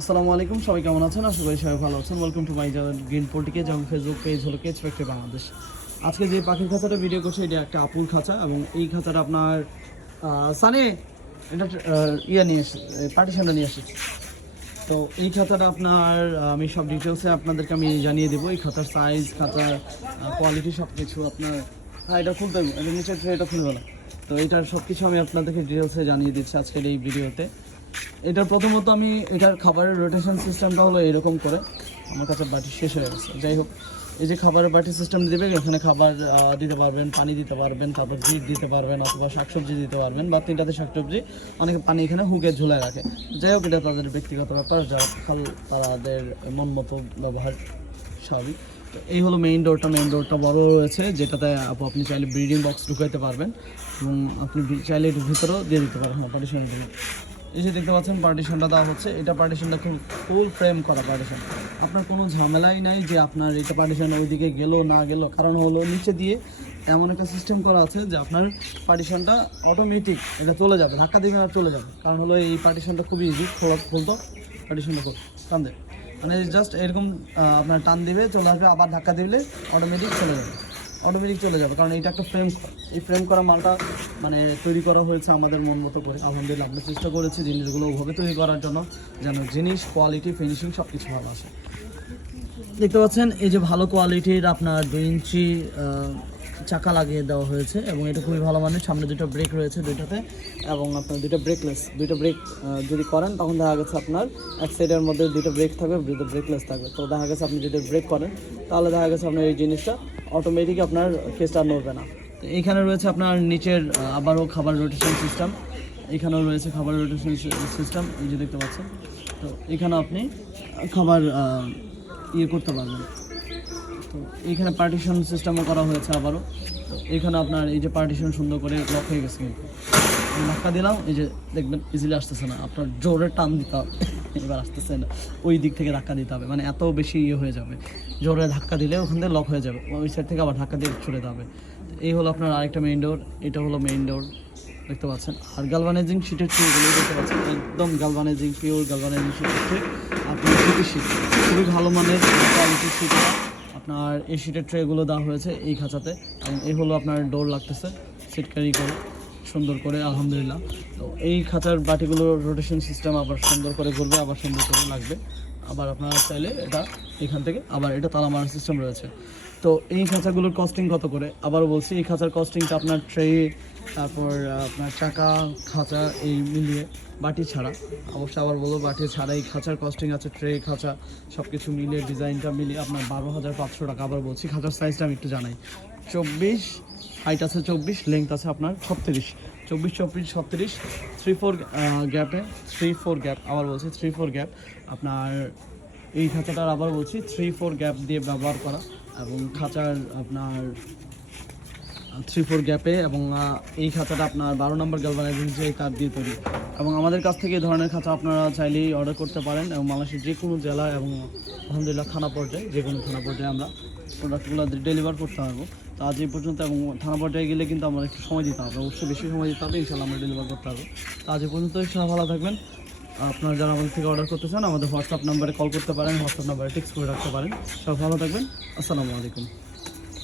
আসসালামু আলাইকুম, সবাই কেমন আছেন? আশা করি সবাই ভালো আছেন। ওয়েলকাম টু মাই গ্রিন পোল্টিকে যেমন ফেসবুক পেজ হলো কেচ ফ্যাক্টরি বাংলাদেশ আজকে যে পাখির খাঁচাটা ভিডিও করছে, এটা একটা আপুর খাঁচা এবং এই খাঁচাটা আপনার সানে এটা ইয়ে নিয়ে এসে পার্টিশনটা নিয়ে এসেছে। তো এই খাতাটা আপনার, আমি সব ডিটেলসে আপনাদেরকে আমি জানিয়ে দেবো। এই খাতার সাইজ খাতার কোয়ালিটি সব কিছু আপনার হ্যাঁ এটা খুলতে হবে। এটা নিচের এটা খুলবে না। তো এটার সব কিছু আমি আপনাদেরকে ডিটেলসে জানিয়ে দিচ্ছি আজকের এই ভিডিওতে এটার প্রথমত আমি এটার খাবারের রোটেশন সিস্টেমটা হলো এরকম করে। আমার কাছে বাটি শেষ হয়ে গেছে। যাই হোক, এই যে খাবারের বাটি সিস্টেম দিবে, এখানে খাবার দিতে পারবেন, পানি দিতে পারবেন, তারপর জিট দিতে পারবেন অথবা শাকসবজি দিতে পারবেন বা তিনটাতে শাকসবজি। অনেকে পানি এখানে হুকে ঝুলায় রাখে। যাই হোক, এটা তাদের ব্যক্তিগত ব্যাপার। যারা খাল, তাদের মন মতো ব্যবহার স্বাভাবিক। তো এই হলো মেইন ডোরটা মেইন ডোরটা বড় রয়েছে, যেটাতে আপু, আপনি চাইলে ব্রিডিং বক্স ঢুকাইতে পারবেন। এবং আপনি চাইলে এর ভিতরেও দিয়ে দিতে পারেন পার্টিশনের জন্য এই যে দেখতে পাচ্ছেন পার্টিশনটা দেওয়া হচ্ছে। এটা পার্টিশনটা খুব ফুল ফ্রেম করা পার্টিশন আপনার কোনো ঝামেলাই নাই যে আপনার এটা পার্টিশন ওইদিকে গেলো, না গেলো। কারণ হলো নিচে দিয়ে এমন একটা সিস্টেম করা আছে যে আপনার পার্টিশনটা অটোমেটিক এটা চলে যাবে, ধাক্কা দিবে আর চলে যাবে। কারণ হলো এই পার্টিশনটা খুবই ইজি খোলা খুলতো পার্টিশনটা খুব। টান দেবে মানে জাস্ট এরকম আপনার টান দিবে, চলে আসবে, আবার ধাক্কা দিলে অটোমেটিক চলে যাবে। অটোমেটিক চলে যাবে, কারণ এটা একটা ফ্রেম এই ফ্রেম করা মালটা মানে তৈরি করা হয়েছে আমাদের মন মতো করে। আলহামদুলিল্লাহ, আমরা চেষ্টা করেছি জিনিসগুলো ওভাবে তৈরি করার জন্য, যেন জিনিস কোয়ালিটি ফিনিশিং সব কিছু ভালো আসে। দেখতে পাচ্ছেন, এই যে ভালো কোয়ালিটির আপনার দুই ইঞ্চি চাকা লাগিয়ে দেওয়া হয়েছে, এবং এটা খুবই ভালো মানের। সামনে দুটো ব্রেক রয়েছে দুইটাতে, এবং আপনার দুটো ব্রেকলেস দুটো ব্রেক যদি করেন, তখন দেখা গেছে আপনার এক সাইডের মধ্যে দুটো ব্রেক থাকবে, দুটো ব্রেকলেস থাকবে। তো দেখা গেছে আপনি যদি ব্রেক করেন, তাহলে দেখা গেছে আপনার এই জিনিসটা অটোমেটিক আপনার কেসটা নড়বে না। তো এইখানে রয়েছে আপনার নিচের আবারও খাবার রোটেশন সিস্টেম এখানেও রয়েছে খাবার রোটেশন সিস্টেম এই যে দেখতে পাচ্ছেন। তো এখানে আপনি খাবার ইয়ে করতে পারবেন। তো এইখানে পার্টিশন সিস্টেমও করা হয়েছে আবারও। তো এখানে আপনার এই যে পার্টিশন সুন্দর করে লক হয়ে গেছে কিন্তু। ধাক্কা দিলাম, এই যে দেখবেন ইজিলি আসতেছে না। আপনার জোরে টান দিতে হবে। এবার আসতেছে না। ওই দিক থেকে ধাক্কা দিতে হবে। মানে এত বেশি ইয়ে হয়ে যাবে। জোরে ধাক্কা দিলে ওখান থেকে লক হয়ে যাবে। ওই সাইড থেকে আবার ধাক্কা দিয়ে ছুড়ে যাবে এই হলো আপনার আরেকটা মেইন ডোর এটা হলো মেইন ডোর দেখতে পাচ্ছেন। আর গালভানাইজিং শিটের ট্রিগুলো দেখতে পাচ্ছেন। একদম গালভানাইজিং পিওর গালভানাইজিং শিটের ট্রি আপনি খুবই শীত খুবই ভালো মানের কোয়ালিটির শিট আপনার এই শিটের ট্রেগুলো দেওয়া হয়েছে এই খাঁচাতে। এবং এই হলো আপনার ডোর লাগতেছে। সিট ক্যারি করে। সুন্দর করে, আলহামদুলিল্লাহ। তো এই খাঁচার বাটিগুলোর রোটেশন সিস্টেম আবার সুন্দর করে ঘুরবে, আবার সুন্দর করে লাগবে। আবার আপনারা চাইলে এটা এখান থেকে, আবার এটা তালা মারার সিস্টেম রয়েছে। তো এই খাঁচাগুলোর কস্টিং কত করে? আবার বলছি, এই খাঁচার কস্টিংটা আপনার ট্রে তারপর আপনার চাকা, খাঁচা, এই মিলিয়ে বাটি ছাড়া। অবশ্যই আবার বলব, বাটি ছাড়া এই খাঁচার কস্টিং আছে ট্রে খাঁচা সব কিছু মিলিয়ে ডিজাইনটা মিলিয়ে আপনার বারো হাজার পাঁচশো টাকা। আবার বলছি, খাঁচার সাইজটা আমি একটু জানাই। চব্বিশ হাইট আছে চব্বিশ লেংথ আছে আপনার ছত্রিশ। চব্বিশ চব্বিশ, ছত্রিশ থ্রি ফোর গ্যাপে থ্রি ফোর গ্যাপ আবার বলছি থ্রি ফোর গ্যাপ আপনার এই খাঁচাটার আবার বলছি থ্রি ফোর গ্যাপ দিয়ে ব্যবহার করা এবং খাঁচার আপনার থ্রি ফোর গ্যাপে এবং এই খাঁচাটা আপনার বারো নম্বর গ্যালভানাইজিং যে কাঠ দিয়ে তৈরি। এবং আমাদের কাছ থেকে এই ধরনের খাঁচা আপনারা চাইলেই অর্ডার করতে পারেন এবং বাংলাদেশের যে কোনো জেলা এবং আলহামদুলিল্লাহ থানা পর্যায়ে, যে কোনো থানা পর্যায়ে আমরা প্রোডাক্টগুলো ডেলিভার করতে পারব। আজ এই পর্যন্ত এবং থানা পর্যায়ে গেলে কিন্তু আমরা একটু সময় দিতে হবে। অবশ্যই বেশি সময় দিতে হবে ইনশাল্লাহ আমরা ডেলিভার করতে হবে। তো আজ এই পর্যন্ত সবাই ভালো থাকবেন। আপনারা যারা আমাদের থেকে অর্ডার করতে চান, আমাদের হোয়াটসঅ্যাপ নাম্বারে কল করতে পারেন হোয়াটসঅ্যাপ নাম্বারে টেক্সট করে রাখতে পারেন। সব ভালো থাকবেন। আসসালামু আলাইকুম।